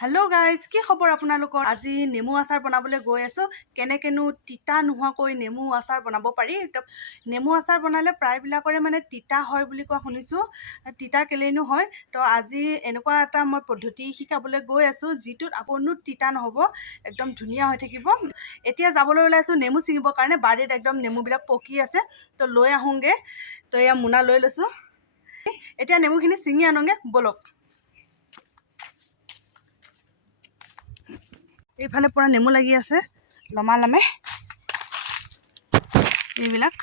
Hello guys की खबर आपनालोকৰ আজি নেমু আচাৰ বনাবলৈ গৈ আছো কেনেকেনো তিতা নোহোৱাকৈ নেমু আচাৰ বনাব পাৰি নেমু আচাৰ বনালে প্ৰায়বিলাকৰে মানে তিতা হয় বুলি কোৱা শুনিছো তিতা কেলেনো হয় তো আজি এনেকুৱা এটা মই পদ্ধতি শিকাবলৈ গৈ আছো যিটোত কোনো তিতা নহব একদম ধুনীয়া হৈ থাকিব এতিয়া যাবলৈ ওলাইছো নেমু ছিঙিবৰ কাৰণে বাৰীত একদম নেমুবিলাক পকি আছে তো লৈ আহোঁগে তো এয়া মোনা লৈ লৈছো এতিয়া নেমুখিনি ছিঙি আনোগে বলক এইফালে পুৰা নেমু লাগি আছে লমালমে এইবিলাক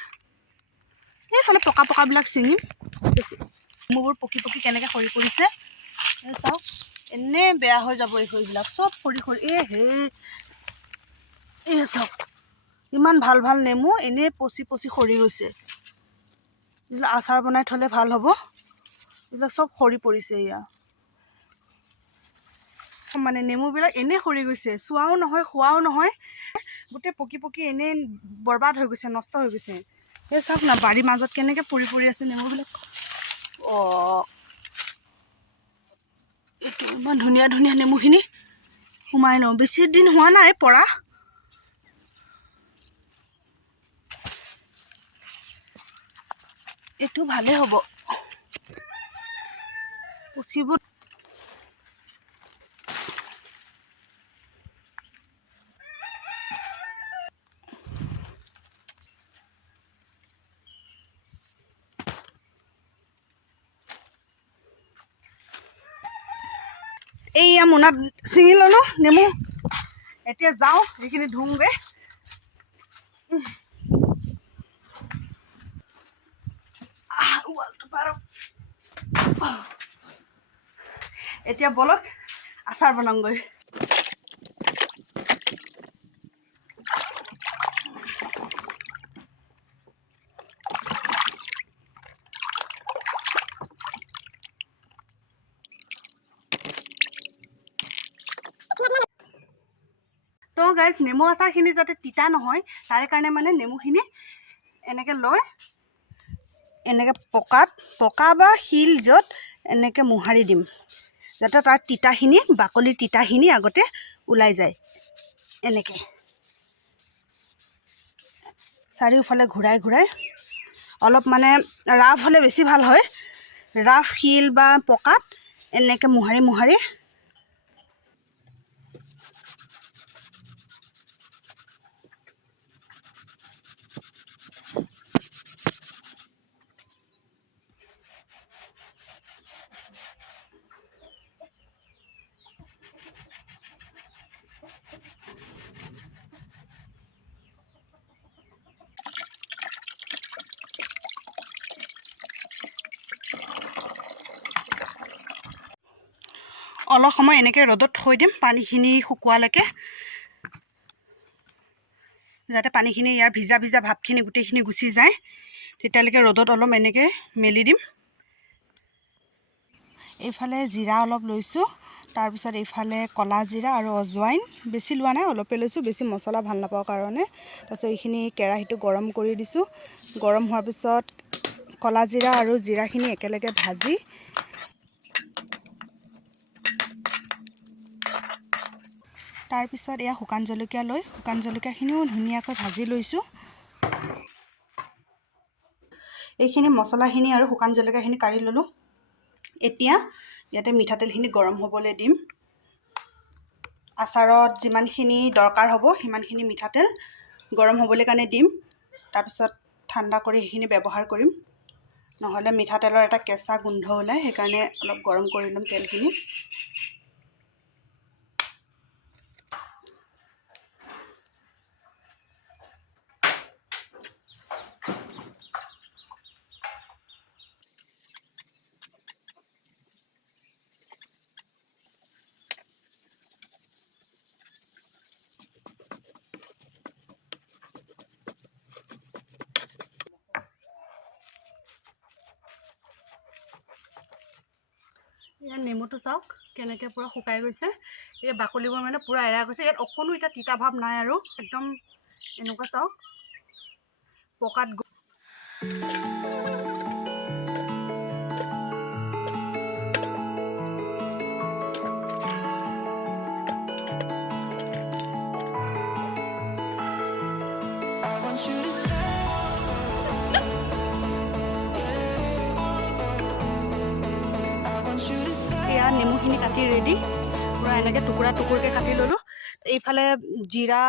এইফালে পকা পকাবিলাক ছিঙিম নেমুবোৰ পকি পকি কেনেকৈ সৰি পৰিছে চাওক এনে বেয়া হৈ যাব এই খৰিবিলাক চব সৰি সৰি এই চাওক ইমান ভাল ভাল নেমু এনে পচি পচি সৰি গৈছে আচাৰ বনাই থলে ভাল হ'ব এইবিলাক চব সৰি পৰিছে এয়া মানে নেমুবিলাক এনে সৰি গৈছে চোৱাও নহয় খোৱাও নহয় গোটেই পকি পকি এনে বৰবাদ হৈ গৈছে নষ্ট হৈ গৈছে এই চাওক না বাৰীৰ মাজত কেনেকৈ পৰি পৰি আছে নেমুবিলাক এইটো ইমান ধুনীয়া ধুনীয়া নেমুখিনি সোমাই লওঁ বেছি দিন হোৱা নাই পৰা এইটো ভালেই হ'ব পচিব এইয়া মোনাত ছিঙি ললো নেমু এতিয়া যাওঁ সেইখিনি ধুওঁগে এতিয়া বলক আচাৰ বনাওঁগৈ তো গাইজ নেমু আচাৰখিনি যাতে তিতা নহয় তাৰে কাৰণে মানে নেমুখিনি এনেকৈ লৈ এনেকৈ পকা বা শিল য'ত এনেকৈ মোহাৰি দিম যাতে তাৰ তিতাখিনি বাকলিৰ তিতাখিনি আগতে ওলাই যায় এনেকৈ চাৰিওফালে ঘূৰাই ঘূৰাই অলপ মানে ৰাফ হ'লে বেছি ভাল হয় ৰাফ শিল বা পকাত এনেকৈ মোহাৰি মোহাৰি অলপ সময় এনেকৈ ৰ'দত থৈ দিম পানীখিনি শুকোৱালৈকে যাতে পানীখিনি ইয়াৰ ভিজা ভিজা ভাপখিনি গোটেইখিনি গুচি যায় তেতিয়ালৈকে ৰ'দত অলপ এনেকৈ মেলি দিম এইফালে জিৰা অলপ লৈছোঁ তাৰপিছত এইফালে কলা জিৰা আৰু অজৱাইন বেছি লোৱা নাই অলপে লৈছোঁ বেছি মছলা ভাল নাপাওঁ কাৰণে তাৰপিছত এইখিনি কেৰাহীটো গৰম কৰি দিছোঁ গৰম হোৱাৰ পিছত কলা জিৰা আৰু জিৰাখিনি একেলগে ভাজি তাৰপিছত এয়া শুকান জলকীয়া লৈ শুকান জলকীয়াখিনিও ধুনীয়াকৈ ভাজি লৈছোঁ এইখিনি মছলাখিনি আৰু শুকান জলকীয়াখিনি কাঢ়ি ল'লোঁ এতিয়া ইয়াতে মিঠাতেলখিনি গৰম হ'বলৈ দিম আচাৰত যিমানখিনি দৰকাৰ হ'ব সিমানখিনি মিঠাতেল গৰম হ'বলৈ কাৰণে দিম তাৰপিছত ঠাণ্ডা কৰি সেইখিনি ব্যৱহাৰ কৰিম নহ'লে মিঠাতেলৰ এটা কেঁচা গোন্ধ ওলায় সেইকাৰণে অলপ গৰম কৰি ল'ম তেলখিনি ইয়াত নেমুটো চাওক কেনেকৈ পুৰা শুকাই গৈছে এই বাকলিবোৰ মানে পুৰা এৰাই গৈছে ইয়াত অকণো এতিয়া তিতা ভাৱ নাই আৰু একদম এনেকুৱা চাওক পকাত নেমুখিনি কাটি ৰেডি পূৰা এনেকৈ টুকুৰা টুকুৰকৈ কাটি ল'লোঁ এইফালে জিৰা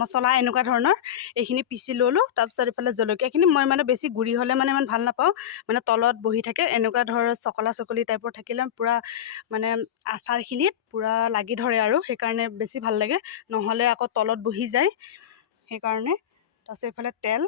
মছলা এনেকুৱা ধৰণৰ এইখিনি পিচি ল'লোঁ তাৰপিছত এইফালে জলকীয়াখিনি মই মানে বেছি গুড়ি হ'লে মানে ইমান ভাল নাপাওঁ মানে তলত বহি থাকে এনেকুৱা ধৰণৰ চকলা চকলি টাইপৰ থাকিলে পূৰা মানে আচাৰখিনিত পূৰা লাগি ধৰে আৰু সেইকাৰণে বেছি ভাল লাগে নহ'লে আকৌ তলত বহি যায় সেইকাৰণে তাৰপিছত এইফালে তেল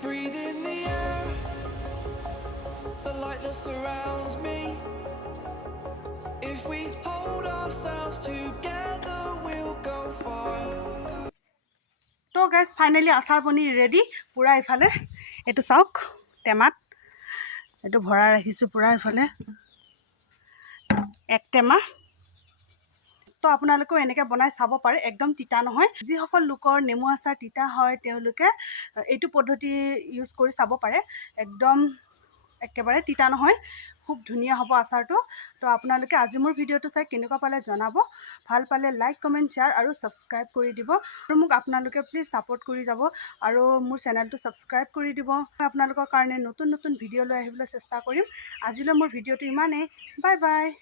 Breathe in the air, the light that surrounds me. If we hold ourselves together, we'll go far. তো গাইজ ফাইনেলি আচাৰ বনি ৰেডি পূৰা ইফালে এইটো চাওক টেমাত এইটো ভৰাই ৰাখিছোঁ পূৰা ইফালে এক টেমা তো আপোনালোকেও এনেকৈ বনাই চাব পাৰে একদম তিতা নহয় যিসকল লোকৰ নেমু আচাৰ তিতা হয় তেওঁলোকে এইটো পদ্ধতি ইউজ কৰি চাব পাৰে একদম একেবাৰে তিতা নহয় খুব ধুনীয়া হ'ব আচাৰটো তো আপোনালোকে আজি মোৰ ভিডিঅ'টো চাই কেনেকুৱা পালে জনাব ভাল পালে লাইক কমেণ্ট শ্বেয়াৰ আৰু ছাবস্ক্ৰাইব কৰি দিব আৰু মোক আপোনালোকে প্লিজ ছাপোৰ্ট কৰি যাব আৰু মোৰ চেনেলটো ছাবস্ক্ৰাইব কৰি দিব মই আপোনালোকৰ কাৰণে নতুন নতুন ভিডিঅ' লৈ আহিবলৈ চেষ্টা কৰিম আজিলৈ মোৰ ভিডিঅ'টো ইমানেই বাই বাই